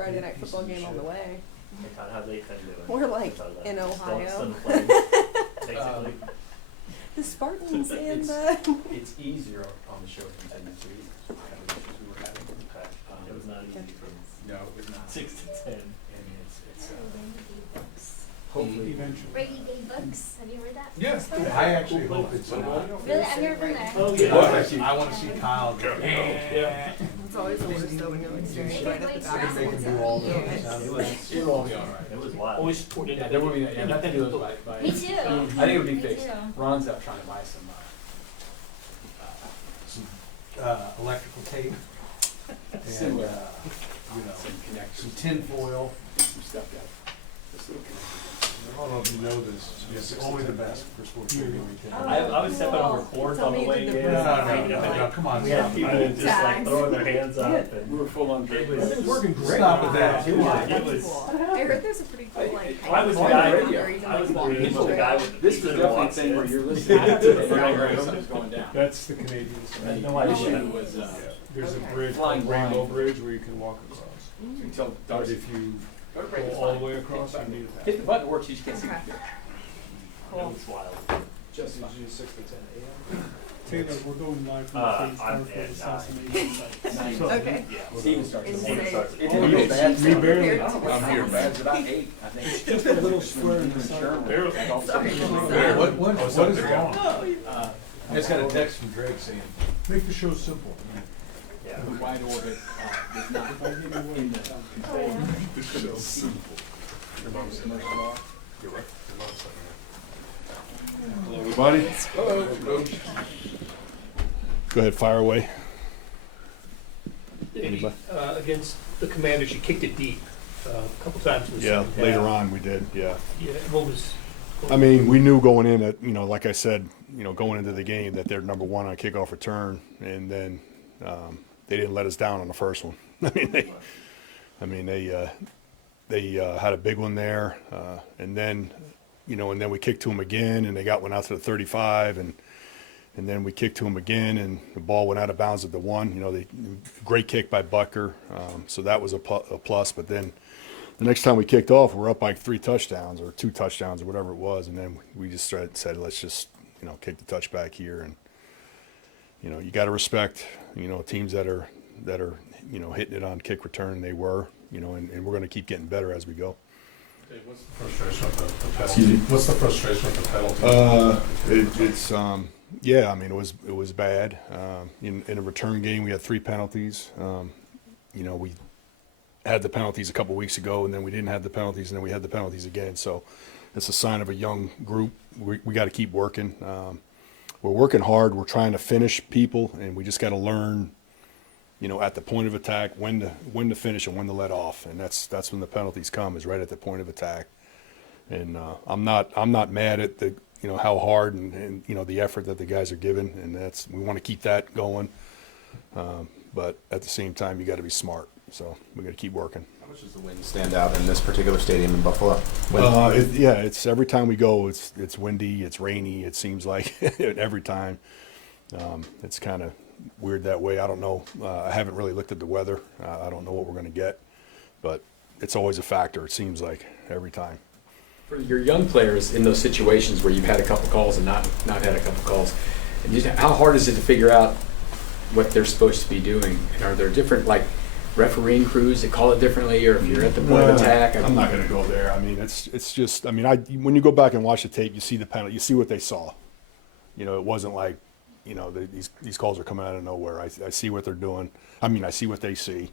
Friday night football game on the way. How's they been doing? We're like in Ohio. Basically. The Spartans and It's easier on the show contingency. We were having. It was not easy from No, it was not. 6 to 10. And it's Hopefully. eventually. Rainy Day Bucks. Have you heard that? Yes. I actually hope it's Really? I've never been there. Oh, I want to see Kyle go. Yeah. it's always the worst though when you're like staring right at the I back. think they can do all those. It'll all be all right. It was wild. Always supported. Yeah, there will be, yeah, nothing to do with by. Me too. I think it'll be Me fixed. too. Ron's out trying to buy some electrical tape. And, Similar. some tin foil. Some stuff that. This little I don't know if you know this, it's only the best for sports radio weekend. I was stepping over cords Tell on the me way the in. No, come on. We had stop. people just like throwing their hands up. We And were full on. it was, It's working great. Stop with that. it was, I heard there's a pretty cool like. I was the hiking guy, route where you can, I was like, walk the the guy trail. with the This pizza was that definitely a walks thing in. where you're listening to the background, something's going down. That's the Canadians. I had no This idea. one was, There's a Okay. bridge Flying called Rainbow blind. Bridge where you can walk across. you can tell But Darcy. if you Go to break, go it's all fine. the way across, you need a Hit the pass. button, it works, you just can't see. Okay. It Cool. was wild. Just fine. 6 to 10 a.m. Taylor, we're going live from Uh, the States I'm for the at assassination site. So, Okay. yeah. Steven starts. Insane. Steven starts. It Oh, didn't go bad. me barely. I'm here, Brad's about 8, I think. Just a little square in the side. Barely. Sorry. What is wrong? Uh, I just got a text from Drake saying, Make the show simple. Yeah. the wide orbit was not in the control. The show simple. Your mom's in there. You're right. Your mom's in there. Hello, everybody. Hello. Go ahead, fire away. Anybody? Against the Commanders, you kicked it deep a couple times in the Yeah, second later half. on we did, yeah. Yeah, what was? I mean, we knew going in that, like I said, going into the game that they're number one on kickoff return, and then they didn't let us down on the first one. They had a big one there, and then we kicked to them again, and they got one out to the 35, and then we kicked to them again, and the ball went out of bounds at the 1. Great kick by Bucker, so that was a plus. But then the next time we kicked off, we were up like 3 touchdowns or 2 touchdowns or whatever it was, and then we just said, let's just kick the touchback here, and you got to respect teams that are hitting it on kick return. They were, and we're going to keep getting better as we go. What's the frustration with the penalty? What's the frustration with the penalty? It was bad. In a return game, we had 3 penalties. We had the penalties a couple weeks ago, and then we didn't have the penalties, and then we had the penalties again. So it's a sign of a young group. We got to keep working. We're working hard. We're trying to finish people, and we just got to learn, at the point of attack, when to finish and when to let off. And that's when the penalties come, is right at the point of attack. And I'm not mad at the how hard and the effort that the guys are giving, and we want to keep that going. But at the same time, you got to be smart. So we got to keep working. How much does the wind stand out in this particular stadium in Buffalo? It's every time we go, it's windy, it's rainy. It seems like every time. It's kind of weird that way. I don't know. I haven't really looked at the weather. I don't know what we're going to get, but it's always a factor. It seems like every time. For your young players in those situations where you've had a couple calls and not had a couple calls, and how hard is it to figure out what they're supposed to be doing? And are there different refereeing crews that call it differently, or if you're at the point of attack? I'm not going to go there. It's just. When you go back and watch the tape, you see the penalty. You see what they saw. It wasn't like, these calls are coming out of nowhere. I see what they're doing. I see what they see.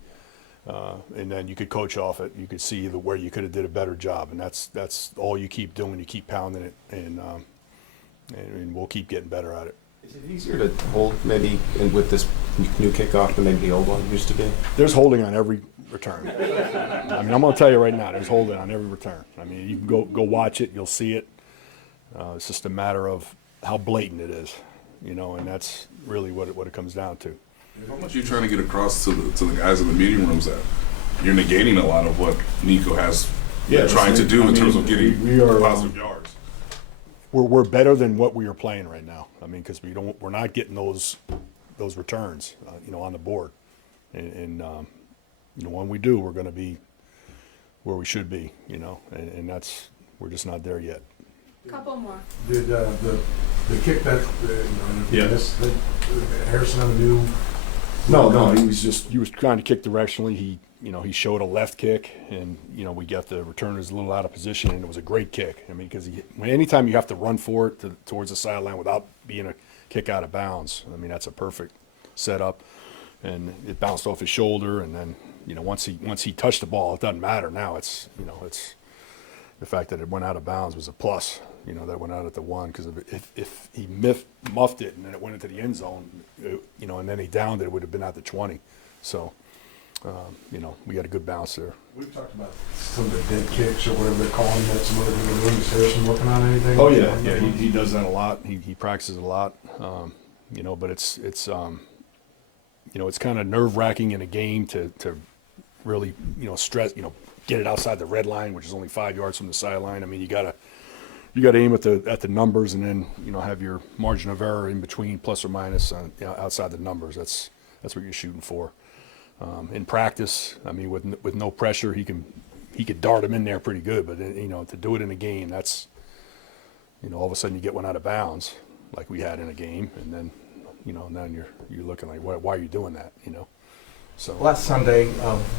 And then you could coach off it. You could see where you could have did a better job, and that's all you keep doing. You keep pounding it, and we'll keep getting better at it. Is it easier to hold maybe with this new kickoff than maybe the old one used to be? There's holding on every return. I'm going to tell you right now, there's holding on every return. You can go watch it. You'll see it. It's just a matter of how blatant it is, and that's really what it comes down to. How much are you trying to get across to the guys in the meeting rooms that you're negating a lot of what Nico has been trying to do in terms of getting positive yards? We're better than what we are playing right now. Because we're not getting those returns, on the board, and when we do, we're going to be where we should be, you know, and that's, we're just not there yet. Couple more. Did the kick that, Yeah. Harrison on the new? No, he was trying to kick directionally. He showed a left kick, and we got the returners a little out of position, and it was a great kick. I mean, because anytime you have to run for it towards the sideline without being a kick out of bounds, I mean, that's a perfect setup. And it bounced off his shoulder, and then once he touched the ball, it doesn't matter now. It's the fact that it went out of bounds was a plus. That went out at the one, because if he muffed it and then it went into the end zone, and then he downed it, it would have been at the 20. So, we got a good bounce there. We've talked about some of the dead kicks or whatever they're calling that some other people are doing. Is Harrison working on anything? Oh yeah, he does that a lot. He practices a lot, but it's kind of nerve-wracking in a game to really stress, get it outside the red line, which is only 5 yards from the sideline. I mean, you gotta aim at the numbers, and then have your margin of error in between, plus or minus, outside the numbers. That's what you're shooting for. In practice, I mean, with no pressure, he could dart him in there pretty good. But to do it in a game, that's all of a sudden you get one out of bounds, like we had in a game, and then then you're looking like, why are you doing that? So last Sunday,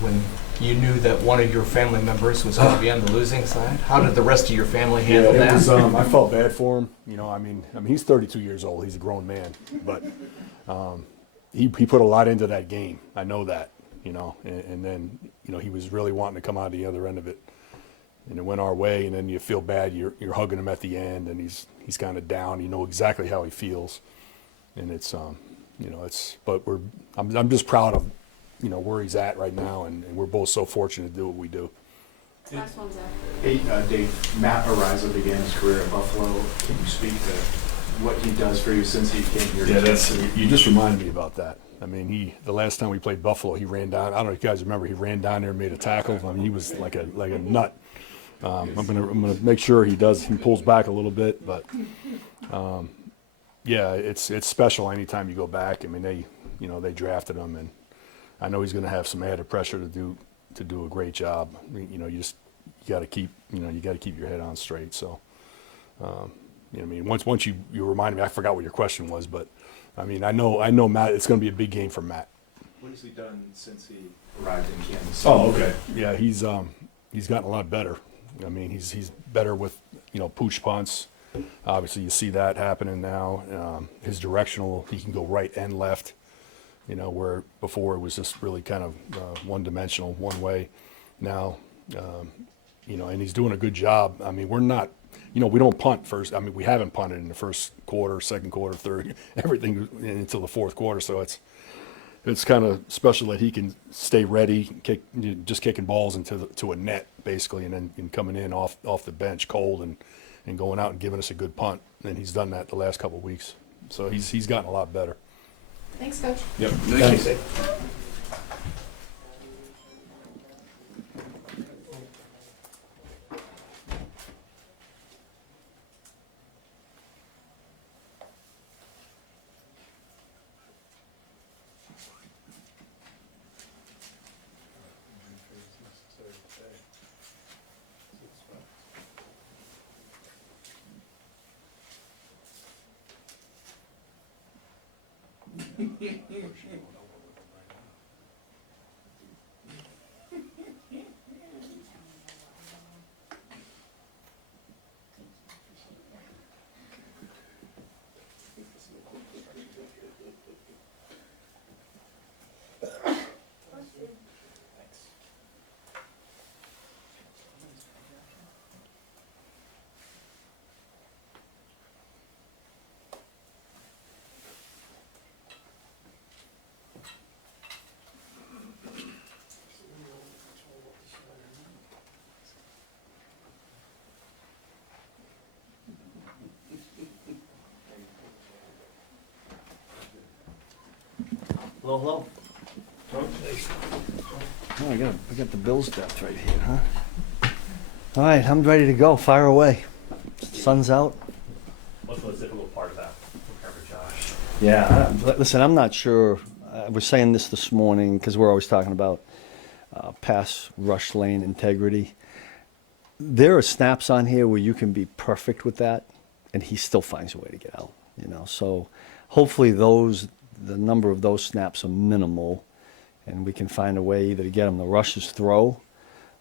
when you knew that one of your family members was going to be on the losing side, how did the rest of your family handle that? I felt bad for him. I mean, he's 32 years old. He's a grown man, but he put a lot into that game. I know that, and then he was really wanting to come out the other end of it, and it went our way. And then you feel bad. You're hugging him at the end, and he's kind of down. You know exactly how he feels, and it's But I'm just proud of where he's at right now, and we're both so fortunate to do what we do. Last one's up. Hey, Dave, Matt Ariza began his career at Buffalo. Can you speak to what he does for you since he came here? Yeah, you just reminded me about that. I mean, the last time we played Buffalo, he ran down. I don't know if you guys remember. He ran down there and made a tackle. I mean, he was like a nut. I'm gonna make sure he pulls back a little bit, but yeah, it's special anytime you go back. I mean, they drafted him, and I know he's going to have some added pressure to do a great job. You got to keep your head on straight. So, I mean, once you reminded me, I forgot what your question was, but I mean, I know Matt. It's going to be a big game for Matt. What has he done since he arrived in Kansas City? Oh, okay. Yeah, he's gotten a lot better. I mean, he's better with pooch punts. Obviously, you see that happening now. His directional, he can go right and left. Where before it was just really kind of one-dimensional, one way. Now, and he's doing a good job. I mean, we're not, we don't punt first. I mean, we haven't punted in the first quarter, second quarter, third, everything until the fourth quarter. So it's kind of special that he can stay ready, just kicking balls to a net basically, and then coming in off the bench cold and going out and giving us a good punt. And he's done that the last couple of weeks. So he's gotten a lot better. Thanks, Coach. Yep. Thank you. Hello. Oh, I got the Bills depth right here, huh? All right, I'm ready to go. Fire away. Sun's out. What's the most difficult part of that for Josh? Yeah, listen, I'm not sure. I was saying this morning because we're always talking about pass rush lane integrity. There are snaps on here where you can be perfect with that, and he still finds a way to get out. So hopefully the number of those snaps are minimal, and we can find a way either to get him to rush his throw,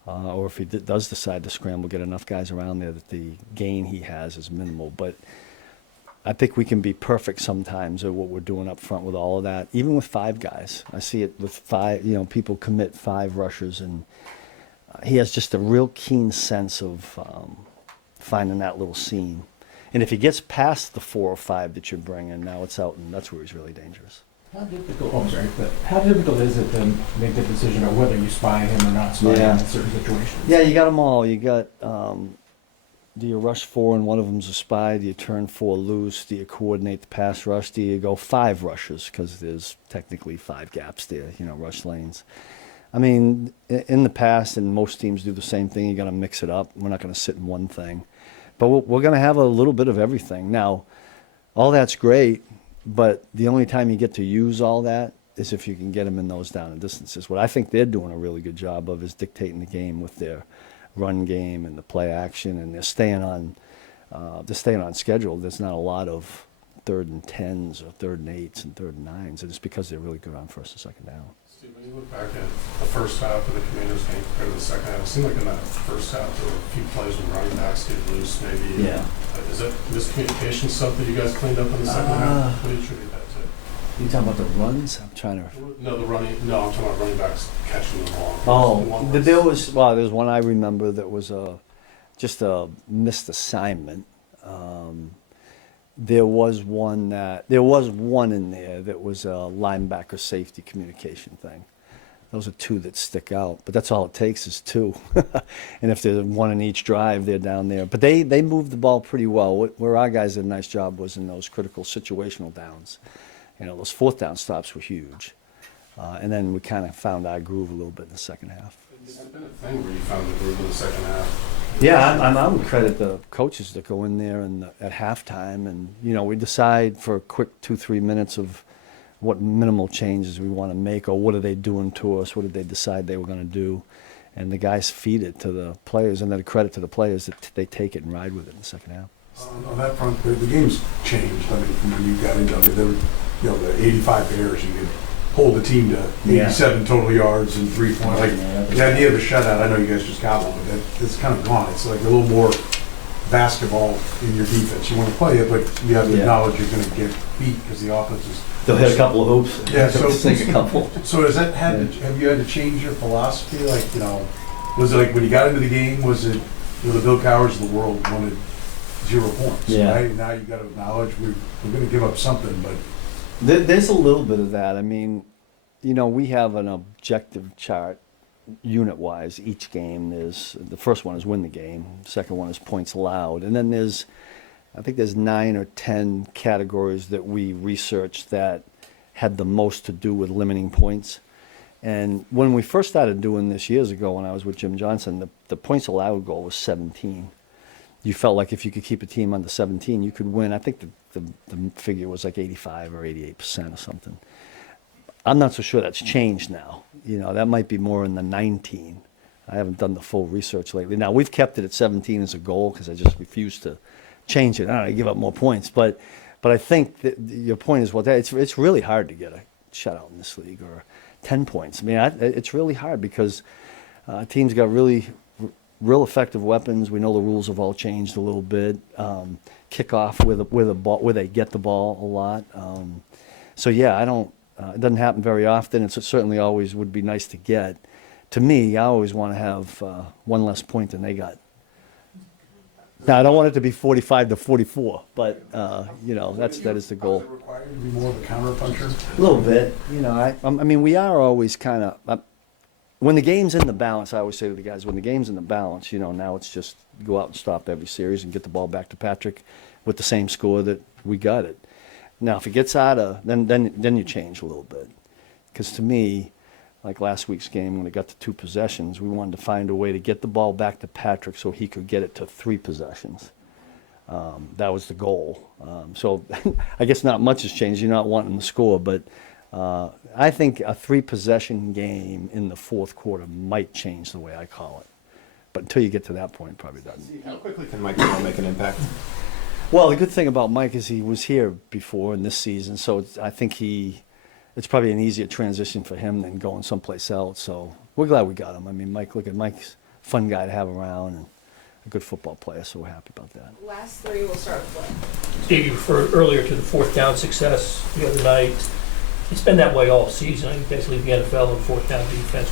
or if he does decide to scramble, get enough guys around there that the gain he has is minimal. But I think we can be perfect sometimes at what we're doing up front with all of that, even with 5 guys. I see it with 5, people commit 5 rushers, and he has just a real keen sense of finding that little seam. And if he gets past the 4 or 5 that you're bringing, now it's out, and that's where he's really dangerous. How difficult is it to make the decision on whether you spy him or not spy him in certain situations? Yeah, you got them all. You got, do you rush 4 and one of them's a spy? Do you turn 4 loose? Do you coordinate the pass rush? Do you go 5 rushes? Because there's technically 5 gaps there, rush lanes. I mean, in the past, and most teams do the same thing, you got to mix it up. We're not going to sit in one thing. But we're going to have a little bit of everything. Now, all that's great, but the only time you get to use all that is if you can get them in those down and distances. What I think they're doing a really good job of is dictating the game with their run game and the play action, and they're staying on schedule. There's not a lot of 3rd and 10s or 3rd and 8s and 3rd and 9s, and it's because they're really good on 1st and 2nd down. Steve, when you look back at the first half of the Commanders game compared to the second half, it seemed like in that first half there were a few plays when running backs get loose, maybe. Yeah. Is that miscommunication stuff that you guys cleaned up in the second half? What do you attribute that to? You talking about the runs? I'm trying to. No, I'm talking about running backs catching the ball. Oh, there was one I remember that was just a missed assignment. There was one in there that was a linebacker safety communication thing. Those are 2 that stick out, but that's all it takes is 2. And if there's 1 in each drive, they're down there. But they moved the ball pretty well. Where our guys did a nice job was in those critical situational downs. Those 4th down stops were huge. And then we kind of found our groove a little bit in the second half. Has there been a thing where you found the groove in the second half? Yeah, I would credit the coaches that go in there and at halftime, and we decide for a quick 2-3 minutes of what minimal changes we want to make, or what are they doing to us, what did they decide they were going to do, and the guys feed it to the players, and then a credit to the players that they take it and ride with it in the second half. On that front, the game's changed. I mean, from when you got into it, there were, the 85 Bears, you could hold the team to 87 total yards and 3 points. Like the idea of a shutout, I know you guys just got one, but it's kind of gone. It's like a little more basketball in your defense. You want to play it, but you have to acknowledge you're going to get beat because the offense is. They'll hit a couple of hoops. Yeah, so sink a couple. So have you had to change your philosophy? Like, was it like when you got into the game, was it the Bill Cowards of the world wanted 0 points, right? Now you got to acknowledge we're going to give up something, but. There's a little bit of that. I mean, we have an objective chart unit-wise. Each game, the first one is win the game, the second one is points allowed, and then I think there's 9 or 10 categories that we researched that had the most to do with limiting points. And when we first started doing this years ago, when I was with Jim Johnson, the points allowed goal was 17. You felt like if you could keep a team under 17, you could win. I think the figure was like 85 or 88% or something. I'm not so sure that's changed now. That might be more in the 19. I haven't done the full research lately. Now, we've kept it at 17 as a goal because I just refuse to change it. I don't know, give up more points. But I think that your point is it's really hard to get a shutout in this league, or 10 points. I mean, it's really hard because teams got real effective weapons. We know the rules have all changed a little bit. Kickoff with a ball, where they get the ball a lot. So yeah, it doesn't happen very often. It certainly always would be nice to get. To me, I always want to have 1 less point than they got. Now, I don't want it to be 45 to 44, but that is the goal. Is it required to be more of a counterpuncher? A little bit. I mean, we are always kind of. When the game's in the balance, I always say to the guys, when the game's in the balance, now it's just go out and stop every series and get the ball back to Patrick with the same score that we got it. Now, if it gets out of, then you change a little bit. Because to me, like last week's game, when it got to 2 possessions, we wanted to find a way to get the ball back to Patrick so he could get it to 3 possessions. That was the goal. So I guess not much has changed. You're not wanting to score, but I think a 3-possession game in the fourth quarter might change the way I call it. But until you get to that point, it probably doesn't. How quickly can Mike Bell make an impact? Well, the good thing about Mike is he was here before in this season, so I think it's probably an easier transition for him than going someplace else. So we're glad we got him. I mean, look at Mike's a fun guy to have around and a good football player, so we're happy about that. Last three will start with what? Steve, you referred earlier to the fourth down success the other night. It's been that way all season. I think that's leave the NFL in fourth down defense.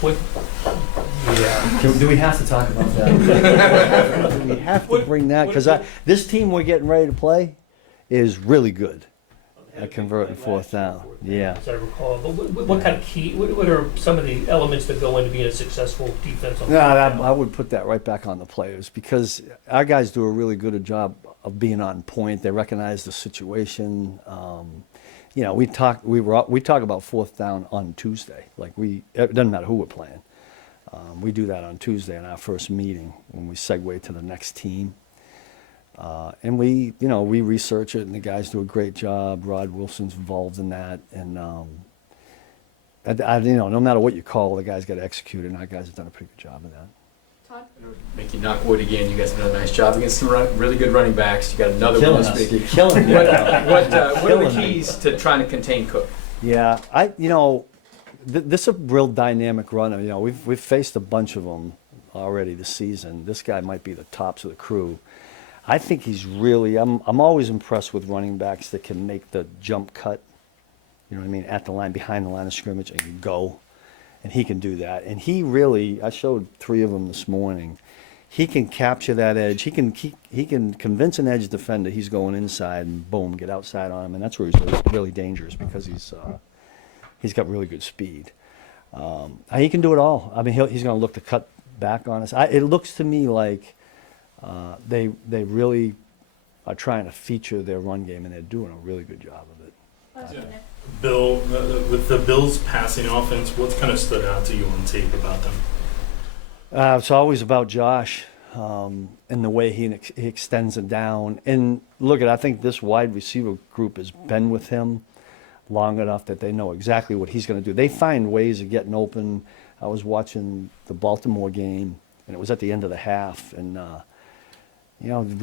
Do we have to talk about that? Do we have to bring that? Because this team we're getting ready to play is really good at converting fourth down. Yeah. As I recall. But what kind of key, what are some of the elements that go into being a successful defense on fourth down? I would put that right back on the players because our guys do a really good job of being on point. They recognize the situation. We talk about fourth down on Tuesday. It doesn't matter who we're playing. We do that on Tuesday in our first meeting when we segue to the next team. And we research it, and the guys do a great job. Rod Wilson's involved in that, and no matter what you call, the guys got to execute it, and our guys have done a pretty good job of that. Todd? Make you knock wood again. You guys have done a nice job against some really good running backs. You got another Killing one us. this week. You're killing me. What are Killing the me. keys to trying to contain Cook? Yeah, this is a real dynamic runner. We've faced a bunch of them already this season. This guy might be the tops of the crew. I think he's really. I'm always impressed with running backs that can make the jump cut. You know what I mean? At the line, behind the line of scrimmage, and go. And he can do that. And he really. I showed 3 of them this morning. He can capture that edge. He can convince an edge defender he's going inside, and boom, get outside on him. And that's where he's really dangerous because he's got really good speed. He can do it all. I mean, he's going to look to cut back on us. It looks to me like they really are trying to feature their run game, and they're doing a really good job of it. Bill, with the Bills' passing offense, what kind of stood out to you on tape about them? It's always about Josh and the way he extends it down. And I think this wide receiver group has been with him long enough that they know exactly what he's going to do. They find ways of getting open. I was watching the Baltimore game, and it was at the end of the half, and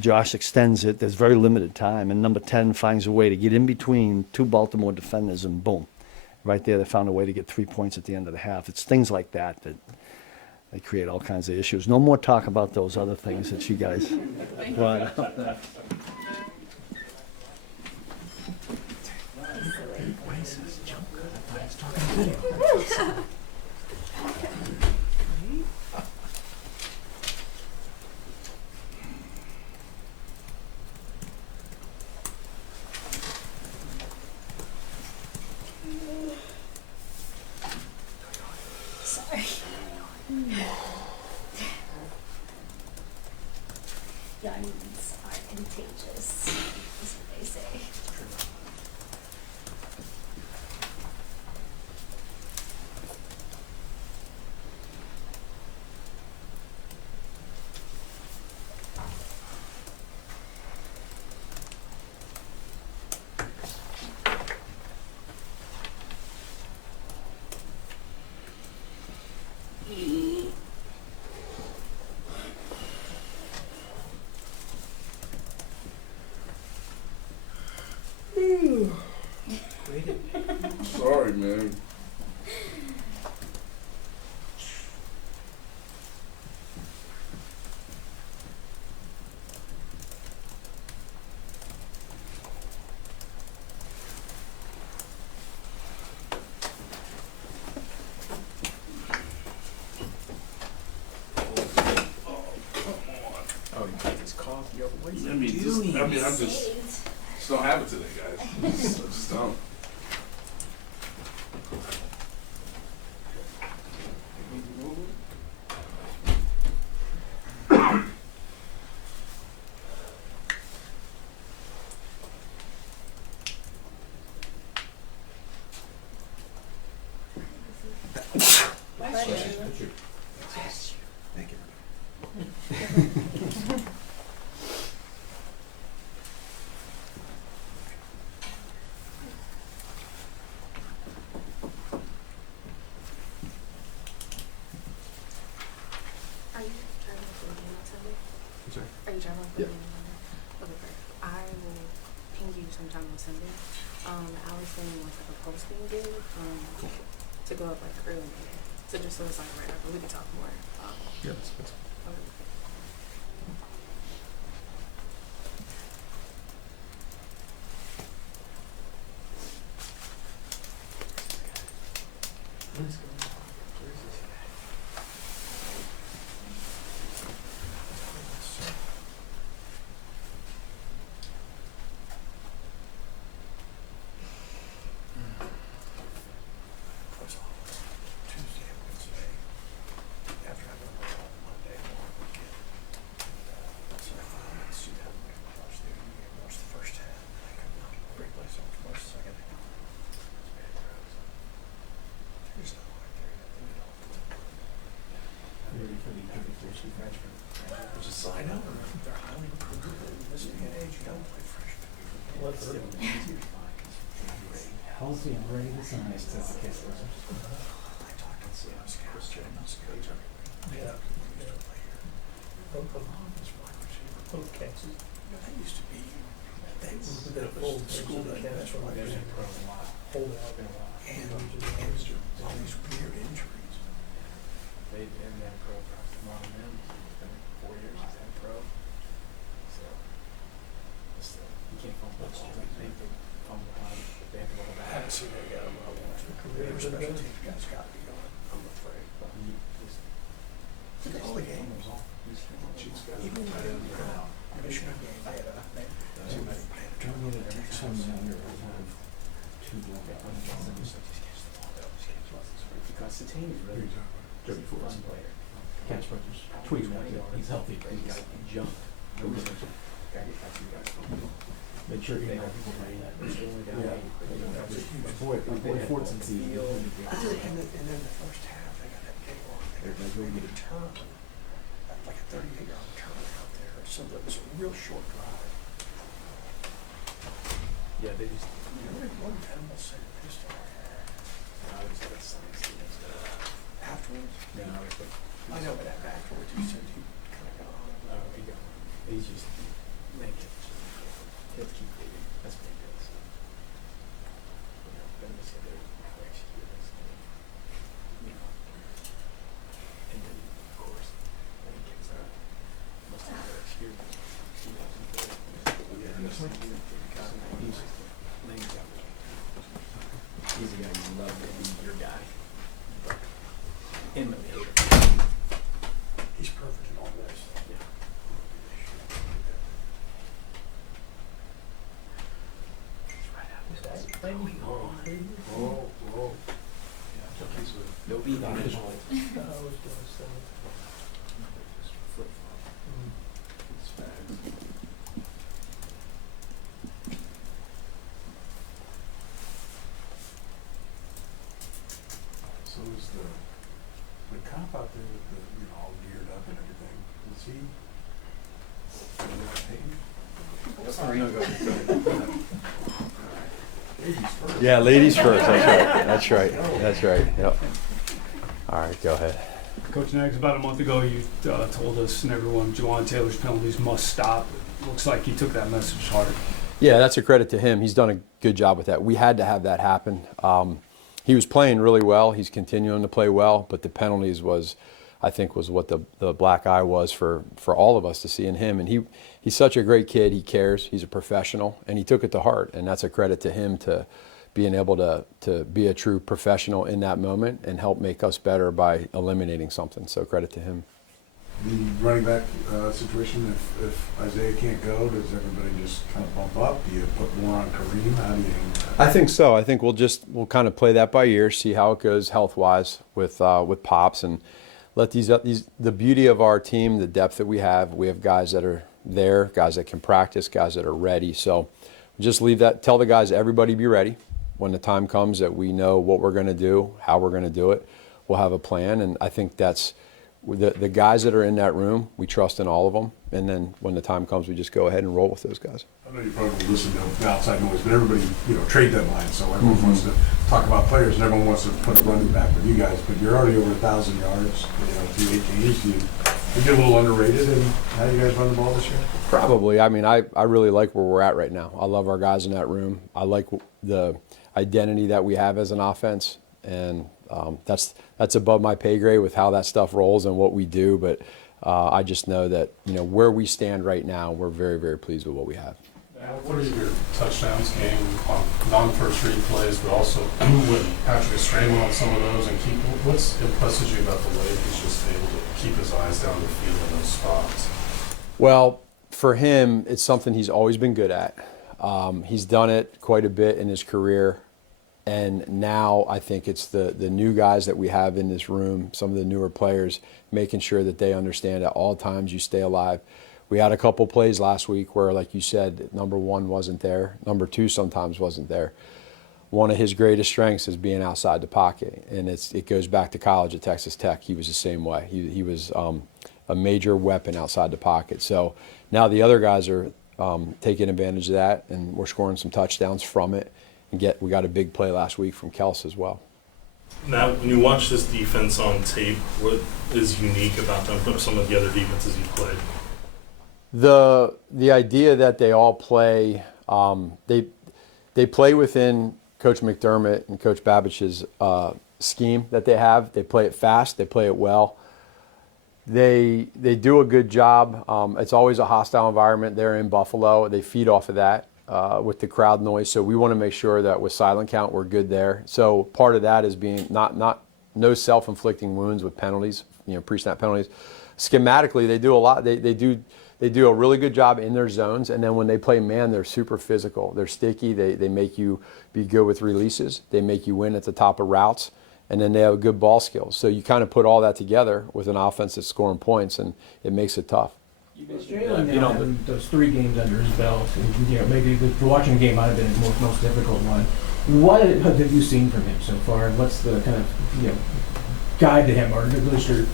Josh extends it. There's very limited time, and number 10 finds a way to get in between 2 Baltimore defenders, and boom, right there they found a way to get 3 points at the end of the half. It's things like that they create all kinds of issues. No more talk about those other things that you guys brought up. Sorry. Youngins are contagious, as they say. Sorry, man. Oh, you got this cough. Yo, what are you I just don't have it today, guys. I just don't. sorry. Are you traveling? Yeah. Okay, perfect. I will ping you sometime on Sunday. Allison wants like a posting gig, to go up like early May. So just so it's like right after, we can talk more. Yeah, that's Okay. Healthy and ready to sign, as the case goes. Yeah. Both cases. That used to be, they We've got a full school that counts for like hold out. and all these weird injuries. They and that pro across the model now. It's been 4 years he's had pro. So it's, you can't fumble the ball. They fumble behind. They have to roll I back. haven't seen that guy in a while. Their special teams guys got to be on, I'm afraid. Look at all the games. Even when they were out, Michigan game, they had somebody playing a tournament. Because Satine is really a fun player. Catch punches. Tweet him. He's healthy. He's jumped. Make sure you know people playing that. Boy, Fortson season. And then the first half, they got that big one. They made a turn, like a 38-yard turn out there. So that was a real short drive. Yeah, they just. One animal said pistol. I was at a science Afterwards? No, but I know, but afterwards he said he kind of got on. he got. He's just make it. He'll keep digging. That's what he does. You know, but it's either how they execute this. You know. And then, of course, when he gets out, must have their experience. He doesn't do it. He's a guy you love to be your guy. But in the middle. He's perfect in all this. Yeah. Whoa. No beat on it. So is the cop out there with the, all geared up and everything, is he? Yeah, ladies first, that's right. Yep. All right, go ahead. Coach Nags, about a month ago, you told us and everyone Juwan Taylor's penalties must stop. It looks like he took that message hard. Yeah, that's a credit to him. He's done a good job with that. We had to have that happen. He was playing really well. He's continuing to play well, but the penalties was what the black eye was for all of us to see in him. And he's such a great kid. He cares. He's a professional, and he took it to heart. And that's a credit to him to being able to be a true professional in that moment and help make us better by eliminating something. So credit to him. The running back situation, if Isaiah can't go, does everybody just kind of bump up? Do you put more on Kareem? How do you handle that? I think so. I think we'll kind of play that by ear, see how it goes health-wise with Pops, and let the beauty of our team, the depth that we have guys that are there, guys that can practice, guys that are ready. So just leave that, tell the guys, everybody be ready. When the time comes that we know what we're going to do, how we're going to do it, we'll have a plan. And I think that's the guys that are in that room, we trust in all of them. And then when the time comes, we just go ahead and roll with those guys. I know you probably won't listen to the outside noise, but everybody, trade deadline, so everyone wants to talk about players and everyone wants to put a running back with you guys, but you're already over 1,000 yards, through 8 games. Do You get a little underrated in how you guys run the ball this year? Probably. I mean, I really like where we're at right now. I love our guys in that room. I like the identity that we have as an offense, and that's above my pay grade with how that stuff rolls and what we do. But I just know that where we stand right now, we're very, very pleased with what we have. What are your touchdowns game on non-first read plays, but also when Patrick is scrambling on some of those and what's impresses you about the way he's just able to keep his eyes down the field in those spots? Well, for him, it's something he's always been good at. He's done it quite a bit in his career. And now I think it's the new guys that we have in this room, some of the newer players, making sure that they understand at all times you stay alive. We had a couple plays last week where, like you said, number one wasn't there. Number two sometimes wasn't there. One of his greatest strengths is being outside the pocket. And it goes back to college at Texas Tech. He was the same way. He was a major weapon outside the pocket. So now the other guys are taking advantage of that, and we're scoring some touchdowns from it. We got a big play last week from Kels as well. Now, when you watch this defense on tape, what is unique about them from some of the other defenses you've played? The idea that they all play, they play within Coach McDermott and Coach Babbich's scheme that they have. They play it fast. They play it well. They do a good job. It's always a hostile environment. They're in Buffalo. They feed off of that with the crowd noise. So we want to make sure that with silent count we're good there. So part of that is being no self-inflicting wounds with penalties, pre-snap penalties. Schematically, they do a lot. They do a really good job in their zones, and then when they play man, they're super physical. They're sticky. They make you be good with releases. They make you win at the top of routes, and then they have good ball skills. So you kind of put all that together with an offense that's scoring points, and it makes it tough. Jalen now having those 3 games under his belt, and maybe the watching game might have been his most difficult one. What have you seen from him so far, and what's the kind of guide to him, or at least you're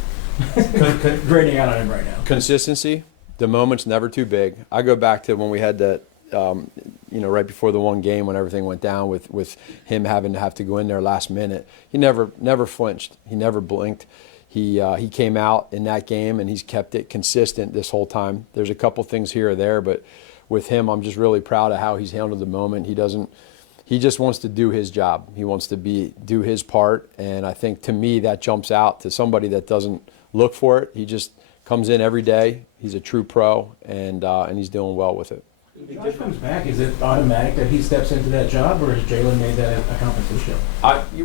grading out on him right now? Consistency. The moment's never too big. I go back to when we had that, right before the one game when everything went down with him having to have to go in there last minute. He never flinched. He never blinked. He came out in that game and he's kept it consistent this whole time. There's a couple things here or there, but with him, I'm just really proud of how he's handled the moment. He just wants to do his job. He wants to do his part, and I think to me that jumps out to somebody that doesn't look for it. He just comes in every day. He's a true pro, and he's doing well with it. If Josh comes back, is it automatic that he steps into that job, or has Jalen made that a competition?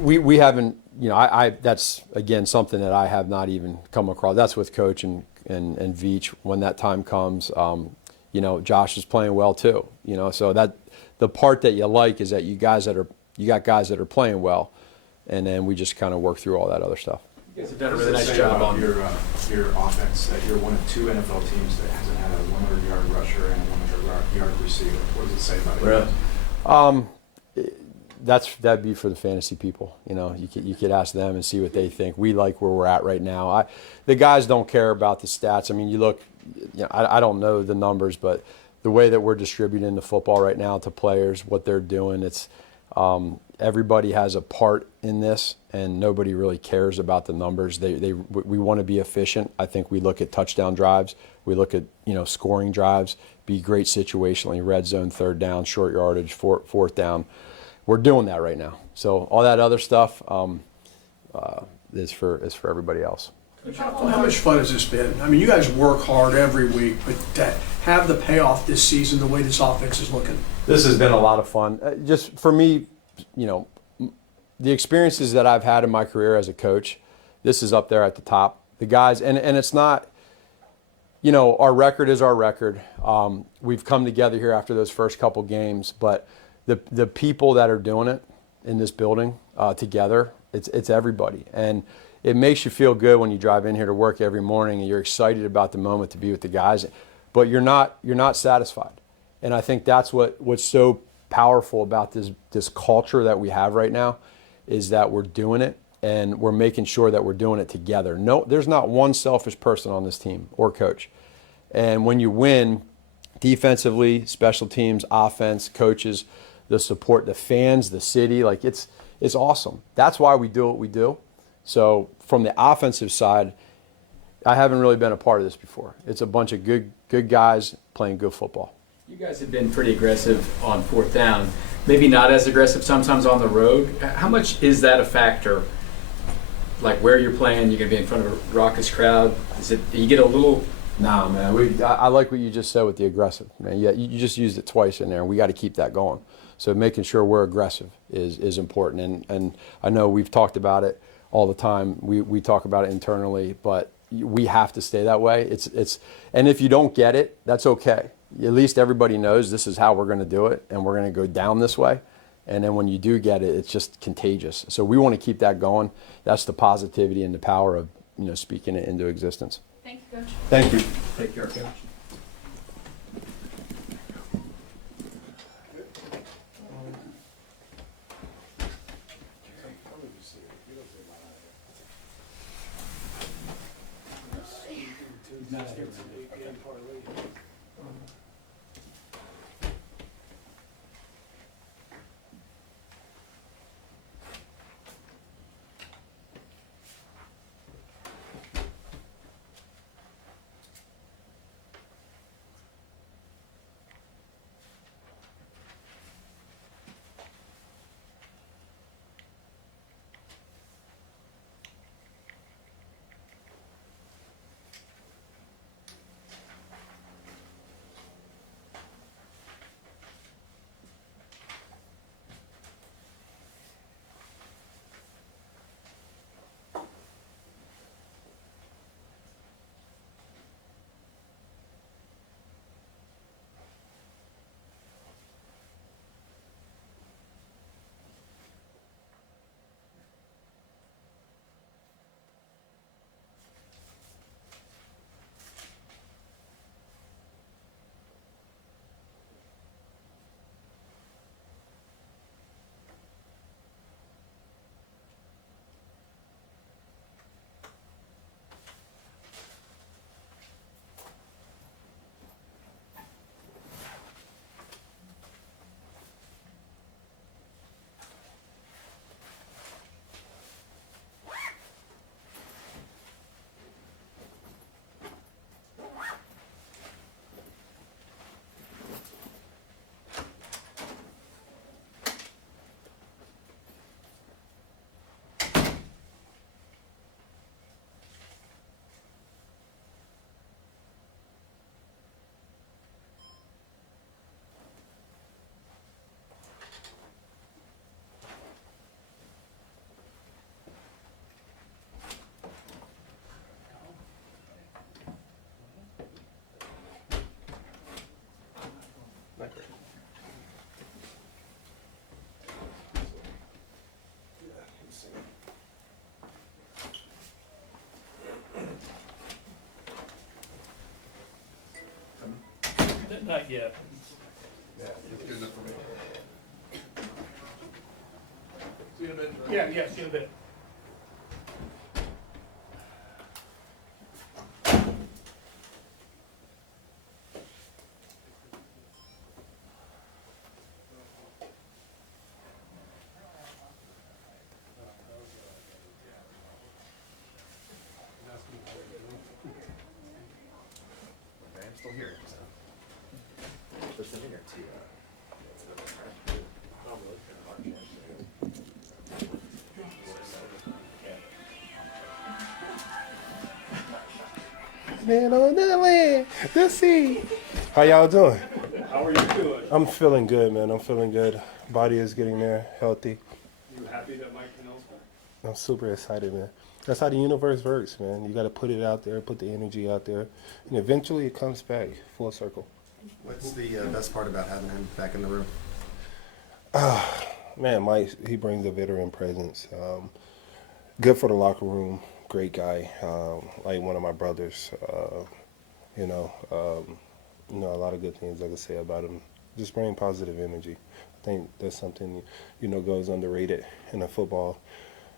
We haven't. That's again something that I have not even come across. That's with Coach and Veach. When that time comes, Josh is playing well too. So that the part that you like is that you got guys that are playing well, and then we just kind of work through all that other stuff. You guys have done a really nice job on your offense, that you're one of 2 NFL teams that hasn't had a 100-yard rusher and a 100-yard receiver. What does it say about it? That'd be for the fantasy people. You could ask them and see what they think. We like where we're at right now. The guys don't care about the stats. I mean, you look. I don't know the numbers, but the way that we're distributing the football right now to players, what they're doing, it's. Everybody has a part in this, and nobody really cares about the numbers. We want to be efficient. I think we look at touchdown drives. We look at scoring drives. Be great situationally, red zone, 3rd down, short yardage, 4th down. We're doing that right now. So all that other stuff is for everybody else. How much fun has this been? I mean, you guys work hard every week, but to have the payoff this season, the way this offense is looking. This has been a lot of fun. Just for me, the experiences that I've had in my career as a coach, this is up there at the top. The guys, and it's not, our record is our record. We've come together here after those first couple games, but the people that are doing it in this building together, it's everybody. And it makes you feel good when you drive in here to work every morning and you're excited about the moment to be with the guys, but you're not satisfied. And I think that's what's so powerful about this culture that we have right now, is that we're doing it and we're making sure that we're doing it together. No, there's not one selfish person on this team or coach. And when you win defensively, special teams, offense, coaches, the support, the fans, the city, it's awesome. That's why we do what we do. So from the offensive side, I haven't really been a part of this before. It's a bunch of good guys playing good football. You guys have been pretty aggressive on fourth down, maybe not as aggressive sometimes on the road. How much is that a factor? Like where you're playing, you're going to be in front of a raucous crowd. Is it, you get a little... Nah, man. I like what you just said with the aggressive, man. Yeah, you just used it twice in there, and we got to keep that going. So making sure we're aggressive is important. And I know we've talked about it all the time. We talk about it internally, but we have to stay that way. And if you don't get it, that's okay. At least everybody knows this is how we're going to do it, and we're going to go down this way. And then when you do get it, it's just contagious. So we want to keep that going. That's the positivity and the power of speaking it into existence. Thank you, Coach. Thank you. Take care, Coach. Not yet. Yeah, it's good enough for me. See you in a bit. Yeah, see you in a bit. I'm still here. So. There's something here too. Man on the land, the sea. How y'all doing? How are you doing? I'm feeling good, man. I'm feeling good. Body is getting there, healthy. You happy that Mike Cannell's back? I'm super excited, man. That's how the universe works, man. You got to put it out there, put the energy out there, and eventually it comes back full circle. What's the best part about having him back in the room? Man, Mike, he brings a veteran presence. Good for the locker room. Great guy. Like one of my brothers. A lot of good things I could say about him. Just bring positive energy. I think that's something goes underrated in a football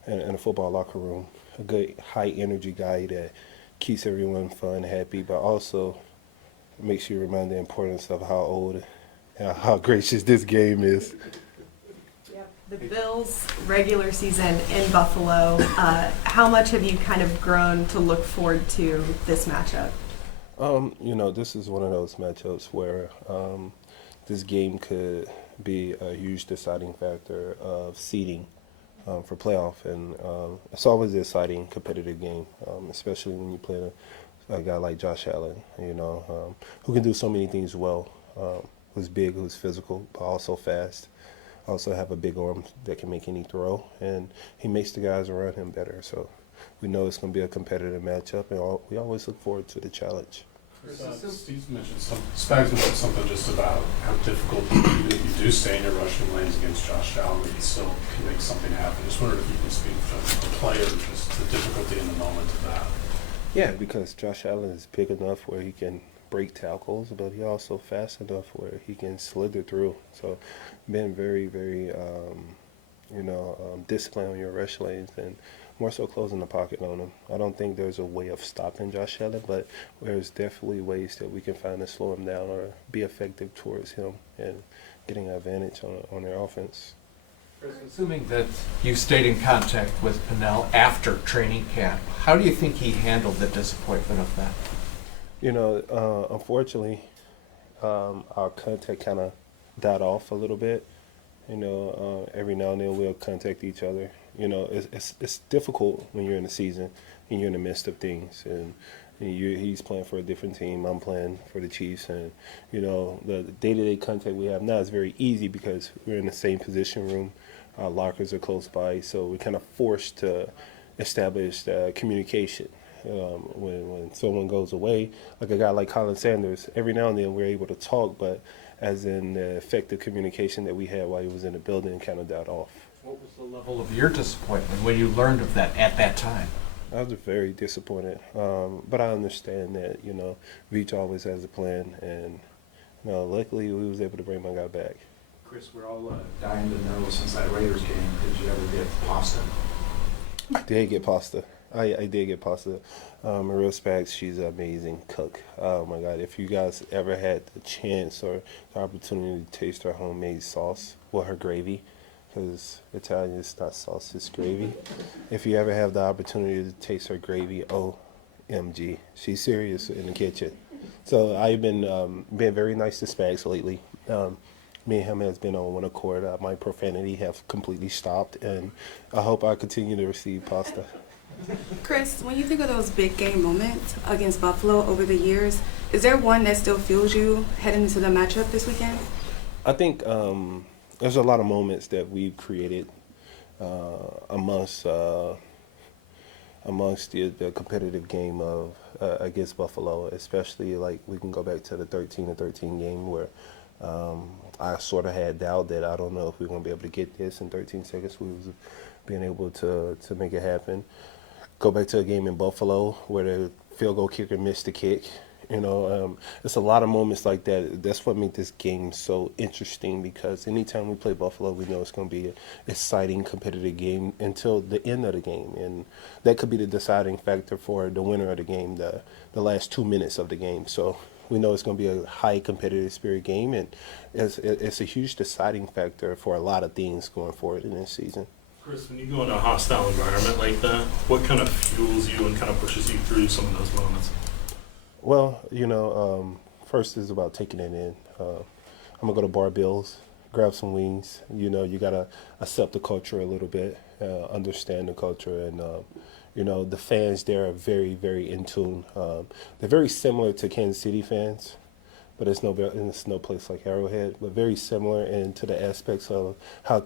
locker room. A good high energy guy that keeps everyone fun, happy, but also makes you remember the importance of how old and how gracious this game is. Yep. The Bills' regular season in Buffalo, how much have you kind of grown to look forward to this matchup? This is one of those matchups where this game could be a huge deciding factor of seeding for playoff. And it's always an exciting, competitive game, especially when you play a guy like Josh Allen, who can do so many things well, who's big, who's physical, but also fast. Also have a big arm that can make any throw, and he makes the guys around him better. So we know it's going to be a competitive matchup, and we always look forward to the challenge. Steve mentioned Spags mentioned something just about how difficult, even if you do stay in your rushing lanes against Josh Allen, that he still can make something happen. Just wondered if you can speak to the player, just the difficulty in the moment of that. Yeah, because Josh Allen is big enough where he can break tackles, but he also fast enough where he can slither through. So been very, very, disciplined on your rush lanes and more so closing the pocket on him. I don't think there's a way of stopping Josh Allen, but there's definitely ways that we can find to slow him down or be effective towards him and getting an advantage on their offense. Assuming that you stayed in contact with Pennell after training camp, how do you think he handled the disappointment of that? Unfortunately, our contact kind of died off a little bit. Every now and then we'll contact each other. It's difficult when you're in the season and you're in the midst of things. And he's playing for a different team. I'm playing for the Chiefs. And, the day-to-day contact we have now is very easy because we're in the same position room. Our lockers are close by. So we're kind of forced to establish communication. When someone goes away, like a guy like Colin Sanders, every now and then we're able to talk, but as in the effective communication that we had while he was in the building kind of died off. What was the level of your disappointment when you learned of that at that time? I was very disappointed, but I understand that, Veach always has a plan, and luckily we was able to bring my guy back. Chris, we're all dying to know, since that Raiders game, did you ever get pasta? I did get pasta. I did get pasta. Maria Spags, she's an amazing cook. Oh my God, if you guys ever had the chance or the opportunity to taste her homemade sauce, her gravy, because Italian is not sauce, it's gravy. If you ever have the opportunity to taste her gravy, OMG, she's serious in the kitchen. So I've been very nice to Spags lately. Me and him has been on one accord. My profanity have completely stopped, and I hope I continue to receive pasta. Chris, when you think of those big game moments against Buffalo over the years, is there one that still fuels you heading into the matchup this weekend? I think there's a lot of moments that we've created amongst the competitive game of against Buffalo, especially like we can go back to the 13-13 game where I sort of had doubt that I don't know if we're going to be able to get this in 13 seconds. We was being able to make it happen. Go back to a game in Buffalo where the field goal kicker missed the kick. It's a lot of moments like that. That's what makes this game so interesting, because anytime we play Buffalo, we know it's going to be an exciting, competitive game until the end of the game. And that could be the deciding factor for the winner of the game, the last 2 minutes of the game. So we know it's going to be a high competitive spirit game, and it's a huge deciding factor for a lot of things going forward in this season. Chris, when you go in a hostile environment like that, what kind of fuels you and kind of pushes you through some of those moments? Well, first is about taking it in. I'm going to go to Bar Bill's, grab some wings. You got to accept the culture a little bit, understand the culture. And, the fans there are very, very in tune. They're very similar to Kansas City fans, but it's no place like Arrowhead, but very similar into the aspects of how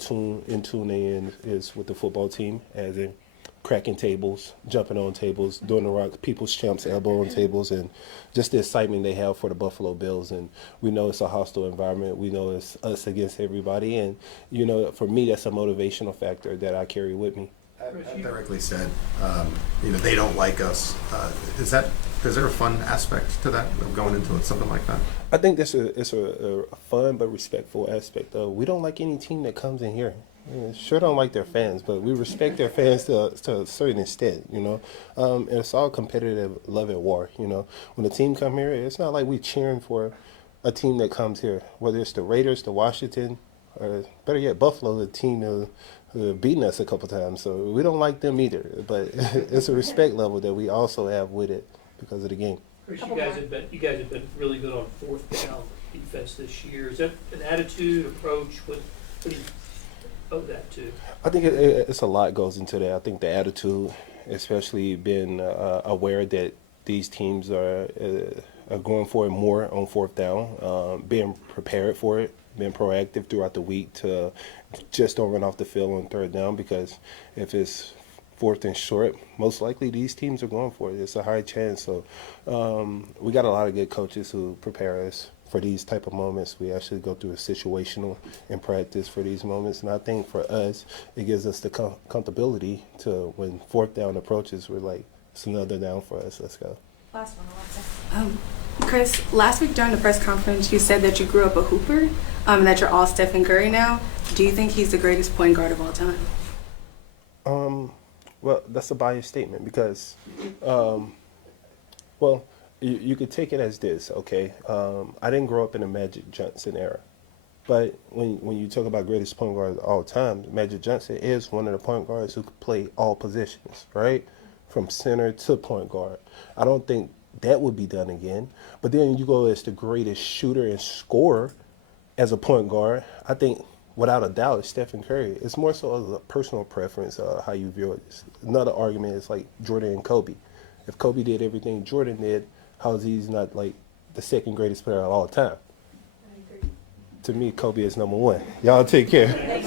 in tune they is with the football team, as in cracking tables, jumping on tables, doing the rock, people's champs elbow on tables, and just the excitement they have for the Buffalo Bills. And we know it's a hostile environment. We know it's us against everybody. And, for me, that's a motivational factor that I carry with me. Directly said, they don't like us. Is there a fun aspect to that, of going into something like that? I think it's a fun but respectful aspect of, we don't like any team that comes in here. Sure don't like their fans, but we respect their fans to a certain extent, and it's all competitive love and war, When the team come here, it's not like we cheering for a team that comes here, whether it's the Raiders, the Washington, or better yet, Buffalo, a team who beaten us a couple times. So we don't like them either. But it's a respect level that we also have with it because of the game. Chris, you guys have been really good on fourth down defense this year. Is that an attitude, approach? What do you owe that to? I think it's a lot goes into that. I think the attitude, especially being aware that these teams are going for it more on fourth down, being prepared for it, being proactive throughout the week to just don't run off the field on third down, because if it's fourth and short, most likely these teams are going for it. It's a high chance. So we got a lot of good coaches who prepare us for these type of moments. We actually go through a situational in practice for these moments, and I think for us, it gives us the comfortability to, when fourth down approaches, we're like, it's another down for us, let's go. Last one, Alexa. Chris, last week during the press conference, you said that you grew up a hooper, and that you're all Stephen Curry now. Do you think he's the greatest point guard of all time? Well, that's a biased statement because, well, you could take it as this, okay? I didn't grow up in the Magic Johnson era. But when you talk about greatest point guard of all time, Magic Johnson is one of the point guards who could play all positions, right? From center to point guard. I don't think that would be done again. But then you go as the greatest shooter and scorer as a point guard. I think, without a doubt, it's Stephen Curry. It's more so as a personal preference, how you view it. Another argument is like Jordan and Kobe. If Kobe did everything Jordan did, how is he not like the second greatest player of all time? To me, Kobe is number one. Y'all take care.